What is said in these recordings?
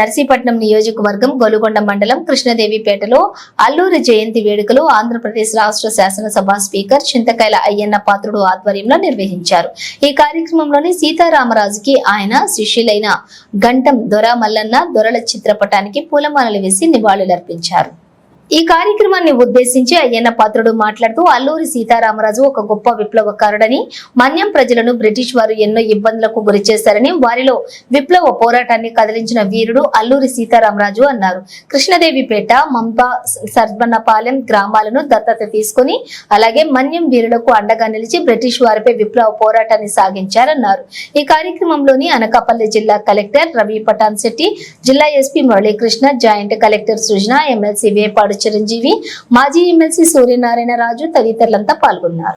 నర్సీపట్నం నియోజకవర్గం గొలుగొండ మండలం కృష్ణదేవిపేటలో అల్లూరి జయంతి వేడుకలు ఆంధ్రప్రదేశ్ రాష్ట్ర శాసనసభ స్పీకర్ చింతకాయల అయ్యన్న పాత్రుడు ఆధ్వర్యంలో నిర్వహించారు. ఈ కార్యక్రమంలోని సీతారామరాజుకి ఆయన శిష్యులైన గంటం దొర మల్లన్న దొరల చిత్రపటానికి పూలమాలలు వేసి నివాళులర్పించారు. ఈ కార్యక్రమాన్ని ఉద్దేశించి అయ్యన్న పాత్రుడు మాట్లాడుతూ అల్లూరి సీతారామరాజు ఒక గొప్ప విప్లవకారుడని, మన్యం ప్రజలను బ్రిటిష్ వారు ఎన్నో ఇబ్బందులకు గురి చేశారని, వారిలో విప్లవ పోరాటాన్ని కదిలించిన వీరుడు అల్లూరి సీతారామరాజు అన్నారు. కృష్ణదేవిపేట, మంప, సర్బన్నపాలెం గ్రామాలను దత్తత తీసుకుని అలాగే మన్యం వీరులకు అండగా నిలిచి బ్రిటిష్ వారిపై విప్లవ పోరాటాన్ని సాగించారన్నారు. ఈ కార్యక్రమంలోని అనకాపల్లి జిల్లా కలెక్టర్ రవి పటాన్ శెట్టి, జిల్లా ఎస్పీ మురళీకృష్ణ, జాయింట్ కలెక్టర్ సృజన, ఎమ్మెల్సీ వేపాడు చిరంజీవి, మాజీ ఎమ్మెల్సీ సూర్యనారాయణ రాజు తదితరులంతా పాల్గొన్నారు.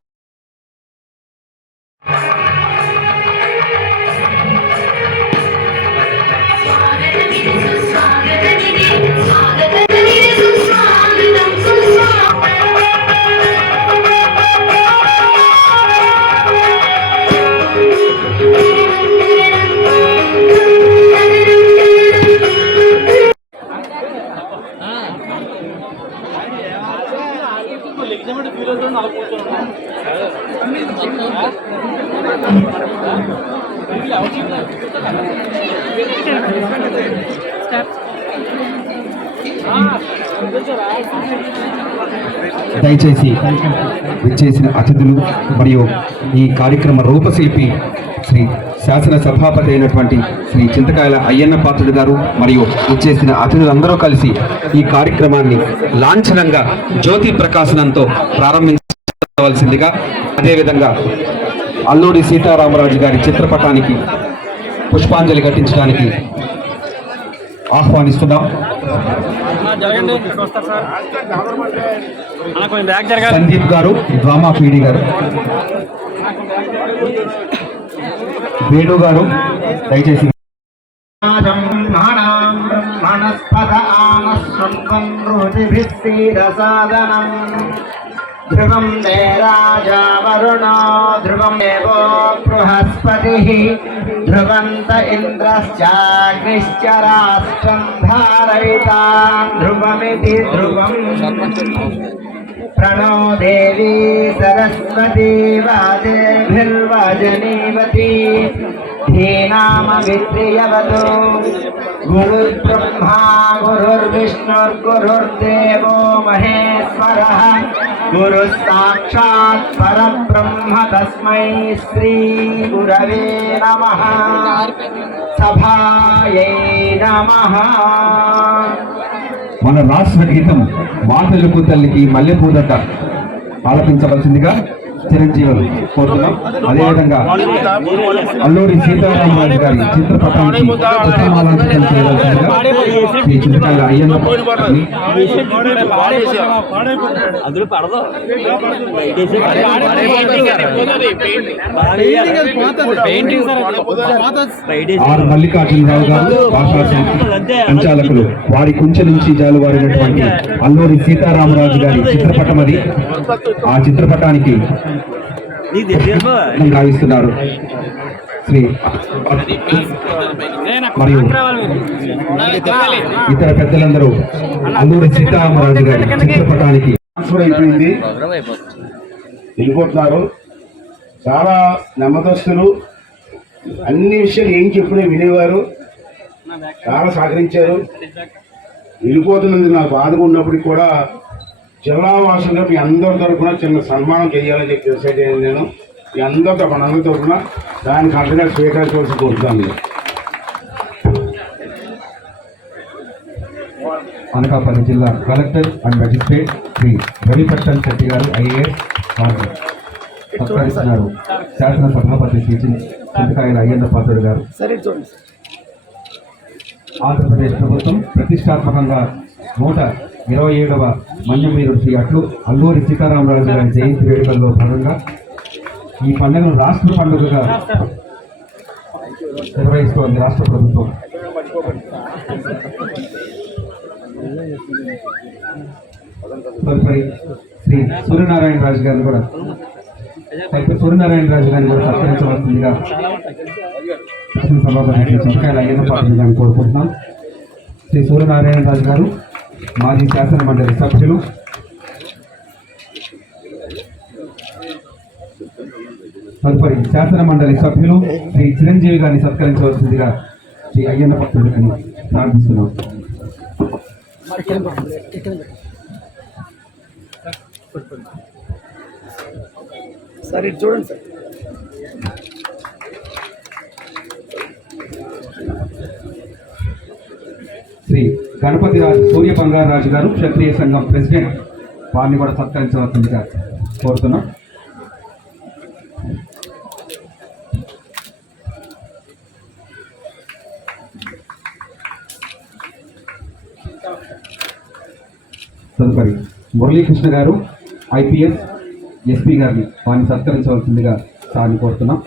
దయచేసి విచ్చేసిన అతిథులు మరియు ఈ కార్యక్రమ రూపశిల్పి శ్రీ శాసన సభాపతి అయినటువంటి శ్రీ చింతకాయల అయ్యన్న పాత్రుడు గారు మరియు విచ్చేసిన అతిథులందరూ కలిసి ఈ కార్యక్రమాన్ని లాంఛనంగా జ్యోతి ప్రకాశనంతో ప్రారంభించవలసిందిగా, అదేవిధంగా అల్లూరి సీతారామరాజు గారి చిత్రపటానికి పుష్పాంజలి ఘటించడానికి ఆహ్వానిస్తున్నాం. సందీప్ గారు, డ్రామా పీడి గారు, వేణు గారు దయచేసి ధ్రువం దే రాజా వరుణో ధ్రువం దేవో బృహస్పతిః ధ్రువంత ఇంద్రశ్చాగ్నిశ్చ రాష్ట్రం ధారయితాం ధ్రువమితి ధ్రువం ప్రణో దేవీ సరస్వతీ వాజేభిర్వాజనీవతి ధీనామ విద్రియవతు గురుర్బ్రహ్మా గురుర్విష్ణుర్గురుర్దేవో మహేశ్వరః గురు సాక్షాత్ పరబ్రహ్మ తస్మై శ్రీ గురవే నమః. సభాయై నమః. మన రాష్ట్ర గీతం మా తెలుగు తల్లికి మల్లెపూదట ఆలపించవలసిందిగా చిరంజీవులు కోరుతున్నాం. అదేవిధంగా అల్లూరి సీతారామరాజు గారి చిత్రపటానికి పుష్పమాలంకరణ చేయవలసిందిగా శ్రీ చింతకాయల అయ్యన్న ఆర్ మల్లికార్జునరావు గారు భాషా సంచాలకులు, వారి కుంచె నుంచి జాలువారినటువంటి అల్లూరి సీతారామరాజు గారి చిత్రపటం అది. ఆ చిత్రపటానికి గావిస్తున్నారు శ్రీ మరియు ఇతర పెద్దలందరూ అల్లూరి సీతారామరాజు గారి చిత్రపటానికి అయిపోయింది, వెళ్ళిపోతున్నారు. చాలా నెమ్మదస్తులు, అన్ని విషయాలు ఏం చెప్పినా వినేవారు, చాలా సహకరించారు. వెళ్ళిపోతున్నందుకు నాకు బాధగా ఉన్నప్పటికీ కూడా జిల్లా వాసులుగా మీ అందరి తరఫున చిన్న సన్మానం చేయాలని చెప్పి డిసైడ్ అయ్యాను. నేను మీ అందరితో మనందరి తరఫున దానికి అంతగా స్వీకరించవలసి కోరుతాను. అనకాపల్లి జిల్లా collector and magistrate Shri Ravi Pathan Shetty గారు ఐఏఎస్ సత్కరిస్తున్నారు. శాసన సభాపతి శ్రీ చింతకాయల అయ్యన్న పాత్రుడు గారు. ఆంధ్రప్రదేశ్ ప్రభుత్వం ప్రతిష్టాత్మకంగా 127వ మన్యం వీరుడు శ్రీ అల్లూరి సీతారామరాజు గారి జయంతి వేడుకల్లో భాగంగా ఈ పండుగను రాష్ట్ర పండుగగా నిర్వహిస్తోంది రాష్ట్ర ప్రభుత్వం. తదుపరి శ్రీ సూర్యనారాయణ రాజు గారిని కూడా సత్కరించవలసిందిగా సభాపతి చింతకాయల అయ్యన్న పాత్రుడు గారిని కోరుకుంటున్నాం. శ్రీ సూర్యనారాయణ రాజు గారు, మాజీ శాసన మండలి సభ్యులు. తదుపరి శాసన మండలి సభ్యులు శ్రీ చిరంజీవి గారిని సత్కరించవలసిందిగా శ్రీ అయ్యన్న భక్తుడిని ప్రార్థిస్తున్నాం. సరే చూడండి సార్. శ్రీ గణపతి రాజు సూర్య బంగారాజు గారు, క్షత్రియ సంఘం ప్రెసిడెంట్, వారిని కూడా సత్కరించవలసిందిగా కోరుతున్నాం. తదుపరి మురళీకృష్ణ గారు, IPS SP గారిని వారిని సత్కరించవలసిందిగా సార్ని కోరుతున్నాం.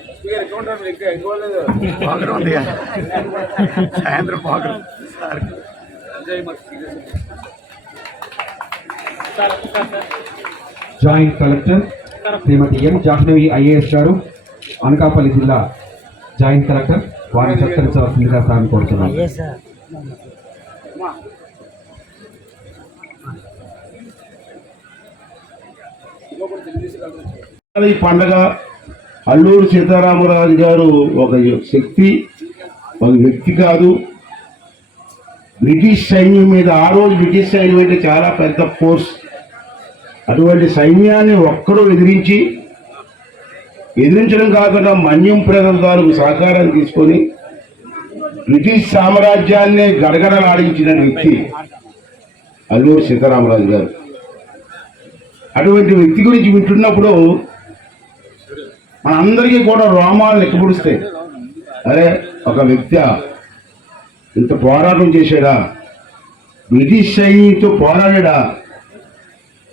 జాయింట్ కలెక్టర్ శ్రీమతి ఎం జాహ్నవి IAS గారు, అనకాపల్లి జిల్లా జాయింట్ కలెక్టర్, వారిని సత్కరించవలసిందిగా సార్ని కోరుతున్నాం. ఈ పండగ అల్లూరి సీతారామరాజు గారు ఒక శక్తి, ఒక వ్యక్తి కాదు. బ్రిటిష్ సైన్యం మీద, ఆ రోజు బ్రిటిష్ సైన్యం అంటే చాలా పెద్ద ఫోర్స్. అటువంటి సైన్యాన్ని ఒక్కరూ ఎదిరించడం కాకుండా మన్యం ప్రజల తాలూకు సహకారం తీసుకొని బ్రిటిష్ సామ్రాజ్యాన్ని గడగడలాడించిన వ్యక్తి అల్లూరి సీతారామరాజు గారు. అటువంటి వ్యక్తి గురించి వింటున్నప్పుడు మనందరికీ కూడా రోమాలు లెక్కపొడుస్తాయి. అరే, ఒక వ్యక్తి ఇంత పోరాటం చేశాడా, బ్రిటిష్ సైన్యంతో పోరాడా,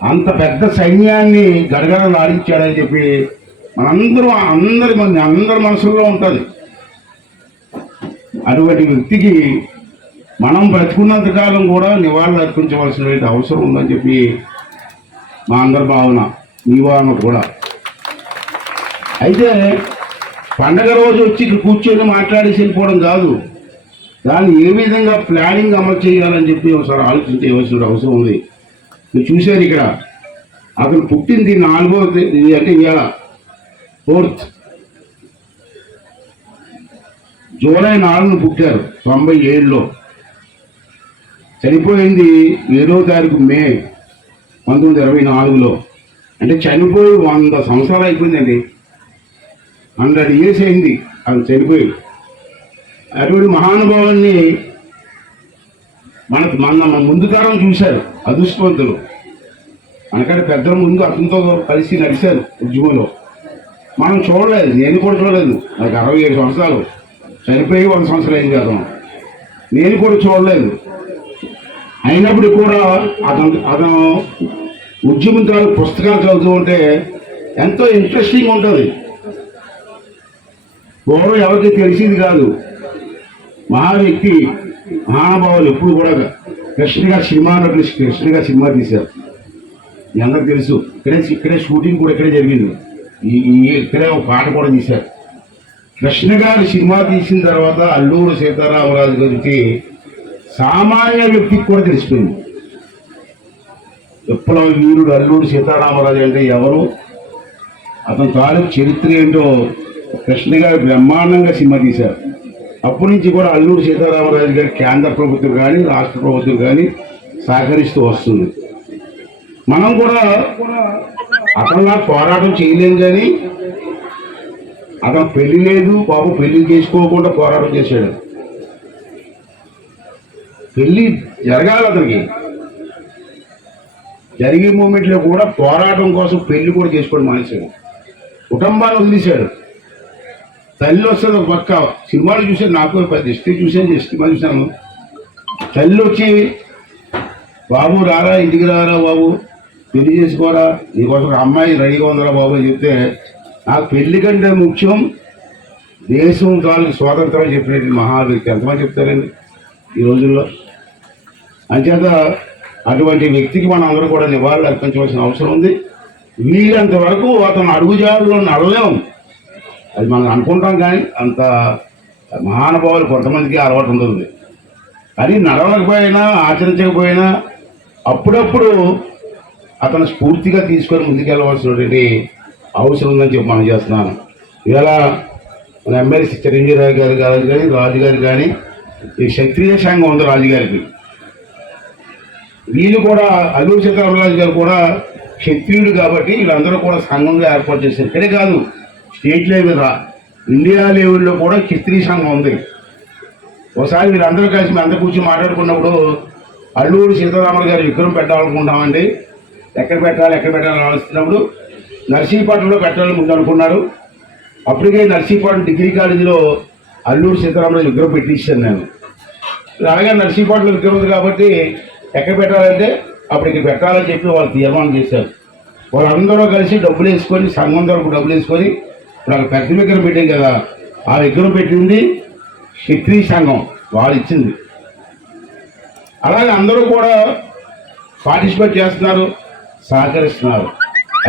అంత పెద్ద సైన్యాన్ని గడగడలాడించాడని చెప్పి అందరి మనసుల్లో ఉంటుంది. అటువంటి వ్యక్తికి మనం బ్రతుకున్నంత కాలం కూడా నివాళులు అర్పించవలసిన అవసరం ఉందని చెప్పి మా అందరి భావన, మీ భావన కూడా. అయితే పండగ రోజు వచ్చి ఇక్కడ కూర్చొని మాట్లాడేసి వెళ్ళిపోవడం కాదు, దాన్ని ఏ విధంగా ప్లానింగ్ అమలు చేయాలని చెప్పి ఒకసారి ఆలోచించవలసిన అవసరం ఉంది. మీరు చూశారు ఇక్కడ అతను పుట్టింది 4వ తేదీ, అంటే ఇవాళ 4th జూలై 4న పుట్టారు 97లో. చనిపోయింది 7వ తారీఖు మే 1924లో. అంటే చనిపోయి 100 సంవత్సరాలు అయిపోయిందండి. 100 years అయింది అది చనిపోయి. అటువంటి మహానుభావాన్ని మన ముందు తరం చూశారు అదృష్టవంతులు. మనకంటే పెద్దల ముందు అతనితో కలిసి నడిచారు ఉద్యమంలో. మనం చూడలేదు, నేను కూడా చూడలేదు. నాకు 67 సంవత్సరాలు, చనిపోయి 100 సంవత్సరాలు అయింది అతను. నేను కూడా చూడలేదు. అయినప్పుడు కూడా అతను ఉద్యమంతో పుస్తకాలు చదువుతూ ఉంటే ఎంతో ఇంట్రెస్టింగ్ ఉంటుంది. పూర్వం ఎవరికి తెలిసింది కాదు. మహా వ్యక్తి, మహానుభావులు ఎప్పుడు కూడా కృష్ణగా సినిమా నటులు కృష్ణగా సినిమా తీశారు. మీ అందరికి తెలుసు. ఇక్కడే షూటింగ్ కూడా ఇక్కడే జరిగింది. ఇక్కడే ఒక పాట కూడా తీశారు. కృష్ణ గారు సినిమా తీసిన తర్వాత అల్లూరి సీతారామరాజు గారికి సామాన్య వ్యక్తికి కూడా తెలిసిపోయింది. విప్లవ వీరుడు అల్లూరి సీతారామరాజు అంటే ఎవరు, అతని తాలూకు చరిత్ర ఏంటో కృష్ణ గారు బ్రహ్మాండంగా సినిమా తీశారు. అప్పటి నుంచి కూడా అల్లూరి సీతారామరాజు గారి కేంద్ర ప్రభుత్వం కానీ రాష్ట్ర ప్రభుత్వం కానీ సహకరిస్తూ వస్తుంది. మనం కూడా అతనిలా పోరాటం చేయలేము, కానీ అతను పెళ్లి లేదు బాబు, పెళ్లి చేసుకోకుండా పోరాటం చేశాడు. పెళ్లి జరగాలి అతనికి. జరిగే మూమెంట్లో కూడా పోరాటం కోసం పెళ్లి కూడా చేసుకోవడం మానేశాడు. కుటుంబాన్ని వదిలేశాడు. తల్లి వస్తుంది ఒక పక్క. సినిమాలు చూసాను, నాకు పెద్ద హిస్టరీ చూసాను, సినిమా చూశాను. తల్లి వచ్చి బాబు రారా, ఇంటికి రారా బాబు, పెళ్లి చేసుకోరా, నీకోసం ఒక అమ్మాయి రెడీగా ఉందరా బాబు అని చెప్తే, నాకు పెళ్లి కంటే ముఖ్యం దేశం తాలూకు స్వాతంత్రం చెప్పినట్టు మహా వ్యక్తి ఎంతమంది చెప్తారండి ఈ రోజుల్లో. అంచేత అటువంటి వ్యక్తికి మనం అందరూ కూడా నివాళులు అర్పించవలసిన అవసరం ఉంది. వీలంత వరకు అతను అడుగుజాడులో నడవలేము, అది మనం అనుకుంటాం. కానీ అంత మహానుభావులు కొంతమందికి అలవాటు ఉంటుంది. అది నడవకపోయినా ఆచరించకపోయినా అప్పుడప్పుడు అతను స్ఫూర్తిగా తీసుకొని ముందుకెళ్ళవలసినటువంటి అవసరం ఉందని చెప్పి మనం చేస్తున్నాను. ఇవాళ మన ఎమ్మెల్సీ చిరంజీవి గారు కానీ రాజుగారు కానీ ఈ క్షత్రియ సంఘం ఉంది రాజుగారికి. వీళ్ళు కూడా అల్లూరి సీతారామరాజు గారు కూడా క్షత్రియుడు కాబట్టి వీళ్ళందరూ కూడా సంఘంగా ఏర్పాటు చేశారు. ఇక్కడే కాదు, స్టేట్ లెవెల్ ఇండియా లెవెల్లో కూడా క్షత్రియ సంఘం ఉంది. ఒకసారి వీళ్ళందరూ కలిసి మీ అందరూ కూర్చొని మాట్లాడుకున్నప్పుడు అల్లూరి సీతారామరాజు గారి విగ్రహం పెట్టాలనుకుంటామండి, ఎక్కడ పెట్టాలని ఆలోచిస్తున్నప్పుడు నర్సీపట్నంలో పెట్టాలని ముందు అనుకున్నారు. అప్పటికే నర్సీపట్నం డిగ్రీ కాలేజీలో అల్లూరి సీతారామరాజు విగ్రహం పెట్టించాను నేను. అలాగే నర్సీపట్నంలో విగ్రహం ఉంది కాబట్టి ఎక్కడ పెట్టాలంటే అప్పటికి పెట్టాలని చెప్పి వాళ్ళు తీర్మానం చేశారు. వాళ్ళందరూ కలిసి డబ్బులు వేసుకొని, సంఘం తరపు డబ్బులు వేసుకొని ఇప్పుడు అక్కడ పెద్ద విగ్రహం పెట్టాం కదా, ఆ విగ్రహం పెట్టింది క్షత్రియ సంఘం, వాళ్ళు ఇచ్చింది. అలాగే అందరూ కూడా పార్టిసిపేట్ చేస్తున్నారు, సహకరిస్తున్నారు.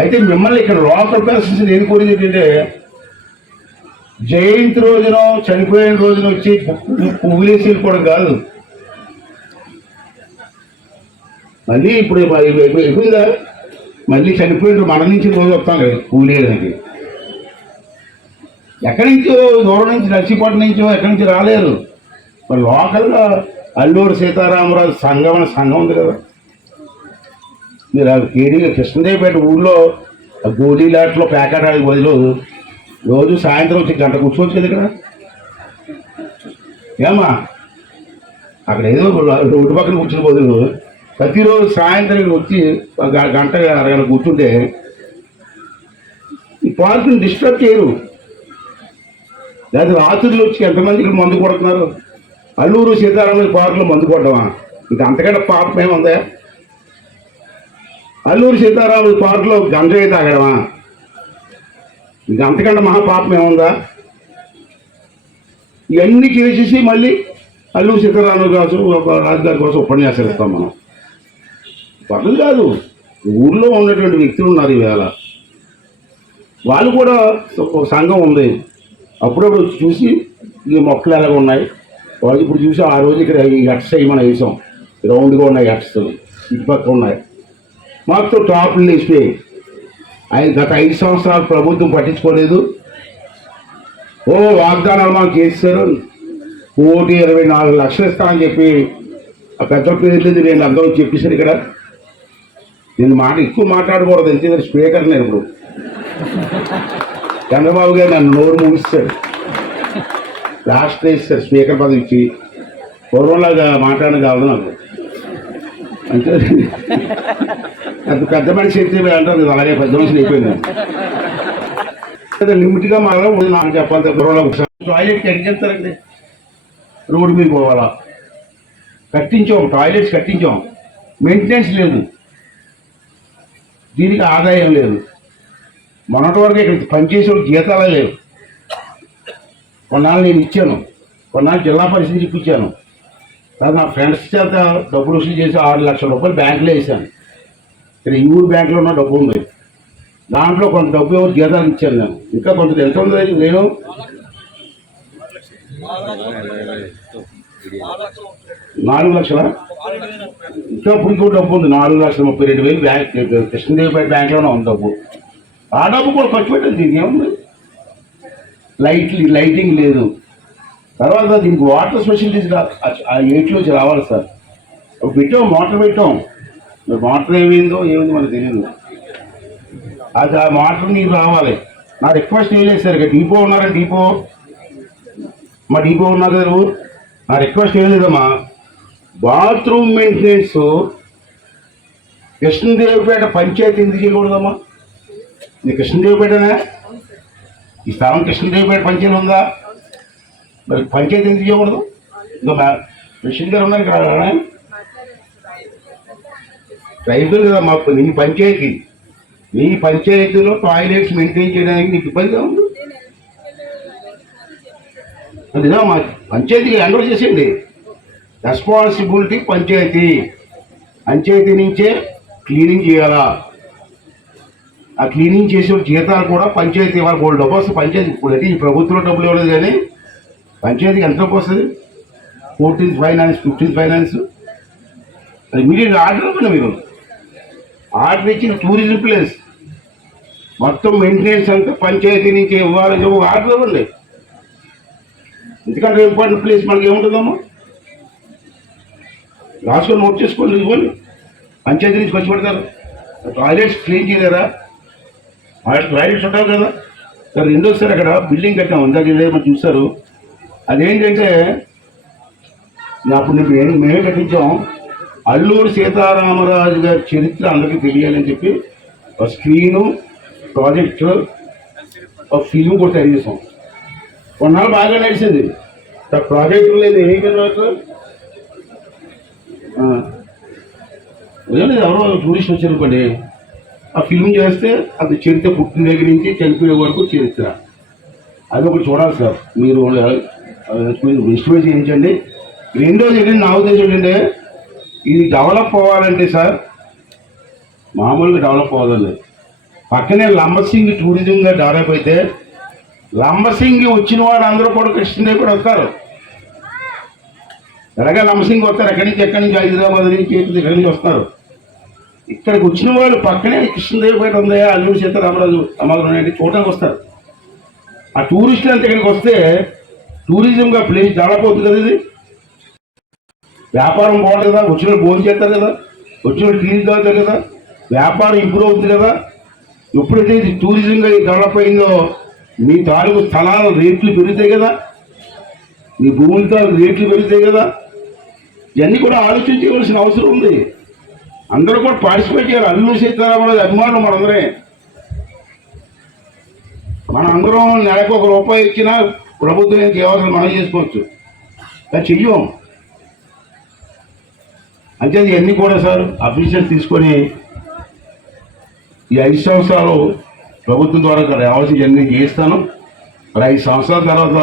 అయితే మిమ్మల్ని ఇక్కడ లోకల్ పర్సన్స్ నేను కోరేది ఏంటంటే, జయంతి రోజున చనిపోయిన రోజున వచ్చి పువ్వులేసి వెళ్ళిపోవడం కాదు. మళ్ళీ ఇప్పుడు ఎక్కువగా మళ్ళీ చనిపోయిన మరణించిన రోజు వస్తాం కదా పువ్వులేయడానికి. ఎక్కడి నుంచో దూరం నుంచి నర్సీపట్నం నుంచో ఎక్కడి నుంచి రాలేరు. మరి లోకల్గా అల్లూరి సీతారామరాజు సంఘం ఉంది కదా, మీరు ఆ కేడీగా కృష్ణదేవిపేట ఊళ్ళో గోళీలాట్లో ప్యాకెట్ ఆడి బదులు రోజు సాయంత్రం వచ్చి గంట కూర్చోవచ్చు కదా ఇక్కడ. ఏమా అక్కడ ఏదో రోడ్డు పక్కన కూర్చున్న బదులు ప్రతిరోజు సాయంత్రం వచ్చి గంట అరగంట కూర్చుంటే ఈ పార్కుని డిస్టర్బ్ చేయరు. లేదా రాత్రులు వచ్చి ఎంతమంది ఇక్కడ మందు కొడుతున్నారు. అల్లూరు సీతారామరాజు పార్కులో మందు కొట్టడమా? ఇంకా అంతకంటే పాపం ఏముందా? అల్లూరి సీతారామరాజు పార్కులో గంజాయి తాగడమా? ఇంకా అంతకంటే మహాపాపం ఏముందా? ఇవన్నీ చేసేసి మళ్ళీ అల్లూరి సీతారామరాజు రాజుగారి కోసం ఉపన్యాసాలు ఇస్తాం మనం. పనులు కాదు, ఊళ్ళో ఉన్నటువంటి వ్యక్తులు ఉన్నారు ఈవేళ, వాళ్ళు కూడా ఒక సంఘం ఉంది. అప్పుడప్పుడు చూసి ఈ మొక్కలు ఎలాగ ఉన్నాయి వాళ్ళు ఇప్పుడు చూసి ఆ రోజు ఇక్కడ ఈ ఎట్స్ మనం వేసాం, రౌండ్గా ఉన్నాయి ఎట్స్ ఇటుపక్క ఉన్నాయి, మాకు టాప్లు వేసిపోయి. ఆయన గత 5 సంవత్సరాలు ప్రభుత్వం పట్టించుకోలేదు. వాగ్దానాలు మనం చేశారు, 1,24 లక్షలు ఇస్తామని చెప్పి ఆ పెద్ద పేర్లేదు నేను అందరూ చెప్పేశాను. ఇక్కడ నేను ఎక్కువ మాట్లాడకూడదు, ఎందుకంటే స్పీకర్ నేను ఇప్పుడు చంద్రబాబు గారు నన్ను నోరు ముగిస్తాడు, లాస్ట్ వేస్తారు స్పీకర్ పదవి ఇచ్చి. పూర్వంలాగా మాట్లాడడం కాదు నాకు, అంటే అంత పెద్ద మనిషి అయితే అంటారు అలాగే పెద్ద మనిషిని అయిపోయింది. లిమిట్గా మాత్రం నాకు చెప్పాలి. టాయిలెట్ కట్టించారండి, రోడ్డు మీద పోవాలా, కట్టించాం, టాయిలెట్స్ కట్టించాం, మెయింటెనెన్స్ లేదు, దీనికి ఆదాయం లేదు. మొన్నటి వరకు ఇక్కడ పనిచేసే జీతాలే లేవు. కొన్నాళ్ళు నేను ఇచ్చాను, కొన్నాళ్ళు జిల్లా పరిస్థితి ఇప్పించాను. తర్వాత నా ఫ్రెండ్స్ చేత డబ్బులు వసూలు చేసి 6 లక్షల రూపాయలు బ్యాంకులో వేసాను. ఇక్కడ ఈ ఊరు బ్యాంకులో ఉన్న డబ్బు ఉంది, దాంట్లో కొంత డబ్బు ఎవరు జీతాలు ఇచ్చాను నేను. ఇంకా కొంత ఎంత ఉంది, నేను 4 లక్షల ఇంకా ఇప్పుడు డబ్బు ఉంది, 4,32,000 బ్యాంక్ కృష్ణదేవిపేట బ్యాంక్లోనే ఉంది డబ్బు. ఆ డబ్బు కూడా ఖర్చు పెట్టాలి. దీనికి ఏముంది, లైటింగ్ లేదు. తర్వాత దీనికి వాటర్ ఫెసిలిటీస్ ఆ 8లోంచి రావాలి సార్. పెట్టాం, మోటార్ పెట్టాం, మోటార్ ఏమైందో మనకు తెలియదు. అది ఆ మోటార్ నీకు రావాలి. నా రిక్వెస్ట్ ఏం లేదు సార్, ఇక డిపో ఉన్నారండి, మా డిపో ఉన్నారు కదా, నా రిక్వెస్ట్ ఏం లేదమ్మా, బాత్రూమ్ మెయింటెనెన్స్ కృష్ణదేవిపేట పంచాయతీ ఎందుకు చేయకూడదమ్మా? ఇది కృష్ణదేవిపేటనే, ఈ స్థలం కృష్ణదేవిపేట పంచాయతీ ఉందా? మరి పంచాయతీ ఎందుకు చేయకూడదు? ఇంకా కృష్ణ గారు ఉన్నారు కదా, ట్రైబల్ కదా మా నీ పంచాయతీలో టాయిలెట్స్ మెయింటైన్ చేయడానికి నీకు ఇబ్బందిగా ఉంది. అందులో మా పంచాయతీకి హ్యాండ్ చేసేయండి, రెస్పాన్సిబిలిటీ పంచాయతీ నుంచే క్లీనింగ్ చేయాలా. ఆ క్లీనింగ్ చేసే జీతాలు కూడా పంచాయతీ ఇవ్వాలి. డబ్బు వస్తుంది పంచాయతీ. ఇప్పుడు అయితే ఈ ప్రభుత్వంలో డబ్బులు ఇవ్వలేదు, కానీ పంచాయతీకి ఎంత డబ్బు వస్తుంది? 14th ఫైనాన్స్, 15th ఫైనాన్స్, అది ఇమీడియట్ ఆర్డర్ ఇవ్వండి. మీరు ఆర్డర్ ఇచ్చిన టూరిజం ప్లేస్ మొత్తం మెయింటెనెన్స్ అంతా పంచాయతీ నుంచి ఇవ్వాలని ఒక ఆర్డర్ ఇవ్వండి. ఎందుకంటే ఇంపార్టెంట్ ప్లేస్ మనకి ఏముంటుందమ్మా, రాసుకొని నోట్ చేసుకోండి. ఇవ్వండి, పంచాయతీ నుంచి ఖర్చు పెడతారు. టాయిలెట్స్ క్లీన్ చేయలేరా? టాయిలెట్స్ ఉంటావు కదా. సార్ రెండోసారి అక్కడ బిల్డింగ్ కట్టాం, ఇందాక మనం చూస్తారు. అదేంటంటే అప్పుడు మేమే కట్టించాం. అల్లూరి సీతారామరాజు గారి చరిత్ర అందరికీ తెలియాలని చెప్పి ఒక స్క్రీను, ప్రాజెక్టు, ఒక ఫిల్మ్ కూడా తయారు చేసాం. కొన్నాళ్ళు బాగా నడిచింది. ప్రాజెక్టు లేదు, ఏమీ లేదు. ఎవరో టూరిస్ట్ వచ్చారనుకోండి, ఆ ఫిల్మ్ చేస్తే అది చరిత్ర పుట్టిన దగ్గర నుంచి చనిపోయే వరకు చరిత్ర, అది ఒకటి చూడాలి సార్. మీరు ఎస్టిమేట్ చేయించండి. రెండోది ఏంటంటే నా ఉద్దేశం ఏంటంటే ఇది డెవలప్ అవ్వాలంటే సార్ మామూలుగా డెవలప్ అవ్వదండి. పక్కనే లంబసింగి టూరిజంగా డెవలప్ అయితే లంబసింగి వచ్చిన వాడు అందరూ కూడా కృష్ణదేవి కూడా వస్తారు. ఎలాగే లంబసింగి వస్తారు, ఎక్కడి నుంచి హైదరాబాద్ నుంచి ఎక్కడి నుంచి వస్తారు. ఇక్కడికి వచ్చిన వాళ్ళు పక్కనే కృష్ణదేవిపేట ఉందా, అల్లూరి సీతారామరాజు సమాధులు ఉన్నాయంటే చూడడానికి వస్తారు. ఆ టూరిస్టులు అంతా ఇక్కడికి వస్తే టూరిజంగా ప్లేస్ డెవలప్ అవుతుంది కదా. ఇది వ్యాపారం బాగుంటుంది కదా, వచ్చిన వాళ్ళు భోజనం చేస్తారు కదా, వచ్చిన వాళ్ళు టీలు తాగుతారు కదా, వ్యాపారం ఇంప్రూవ్ అవుతుంది కదా. ఎప్పుడైతే ఇది టూరిజంగా డెవలప్ అయిందో మీ తాలూకు స్థలాల రేట్లు పెరుగుతాయి కదా, మీ భూముల తాలూకు రేట్లు పెరుగుతాయి కదా. ఇవన్నీ కూడా ఆలోచించవలసిన అవసరం ఉంది. అందరూ కూడా పార్టిసిపేట్ చేయాలి. అల్లూరి సీతారామరాజు అభిమానులు మనందరం నెలకు ₹1 ఇచ్చినా ప్రభుత్వం ఏం చేయవలసిన మనం చేసుకోవచ్చు, అది చెయ్యం. అంటే ఇవన్నీ కూడా సార్ అఫీషియల్స్ తీసుకొని ఈ 5 సంవత్సరాలు ప్రభుత్వం ద్వారా రావాల్సి ఇవన్నీ చేస్తాను. మరి 5 సంవత్సరాల తర్వాత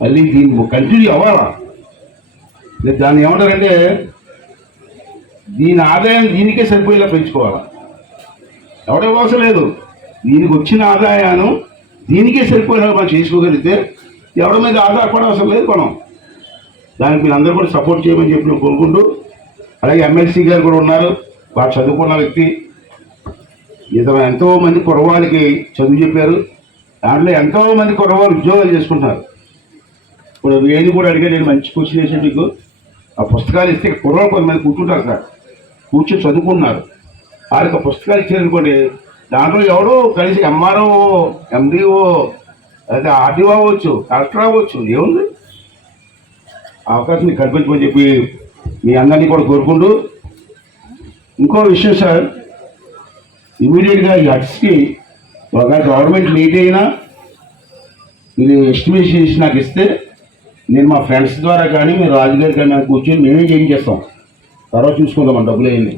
మళ్ళీ దీన్ని కంటిన్యూ అవ్వాలా. దాన్ని ఏమంటారంటే దీని ఆదాయం దీనికే సరిపోయేలా పెంచుకోవాలా. ఎవడో అవసరం లేదు, దీనికి వచ్చిన ఆదాయాన్ని దీనికే సరిపోయేలా మనం చేసుకోగలిగితే ఎవరి మీద ఆధారపడే అవసరం లేదు మనం. దానికి మీరు అందరూ కూడా సపోర్ట్ చేయమని చెప్పి నేను కోరుకుంటూ, అలాగే ఎమ్మెల్సీ గారు కూడా ఉన్నారు, బాగా చదువుకున్న వ్యక్తి. ఎంతోమంది కుర్రవాళ్ళకి చదువు చెప్పారు. దాంట్లో ఎంతోమంది కుర్రవాళ్ళు ఉద్యోగాలు చేసుకుంటున్నారు. ఇప్పుడు ఏది కూడా అడిగా నేను మంచి క్వశ్చన్ చేసే మీకు ఆ పుస్తకాలు ఇస్తే కుర్రవాళ్ళు కొంతమంది కూర్చుంటారు సార్, కూర్చొని చదువుకున్నారు. వారికి పుస్తకాలు ఇచ్చారనుకోండి, దాంట్లో ఎవడో కలిసి ఎంఆర్ఓ, ఎండిఓ, అదే ఆర్డీఓ అవ్వచ్చు, కలెక్టర్ అవ్వచ్చు. ఏముంది, అవకాశం మీకు కల్పించమని చెప్పి మీ అందరినీ కూడా కోరుకుంటూ, ఇంకో విషయం సార్, ఇమీడియట్గా ఈ హట్స్కి ఒక గవర్నమెంట్ లేట్ అయినా మీరు ఎస్టిమేషన్ చేసి నాకు ఇస్తే నేను మా ఫ్రెండ్స్ ద్వారా కానీ మీరు రాజుగారి కానీ కూర్చొని మేమే చేయించేస్తాం. తర్వాత చూసుకుందాం, డబ్బులు వేయండి.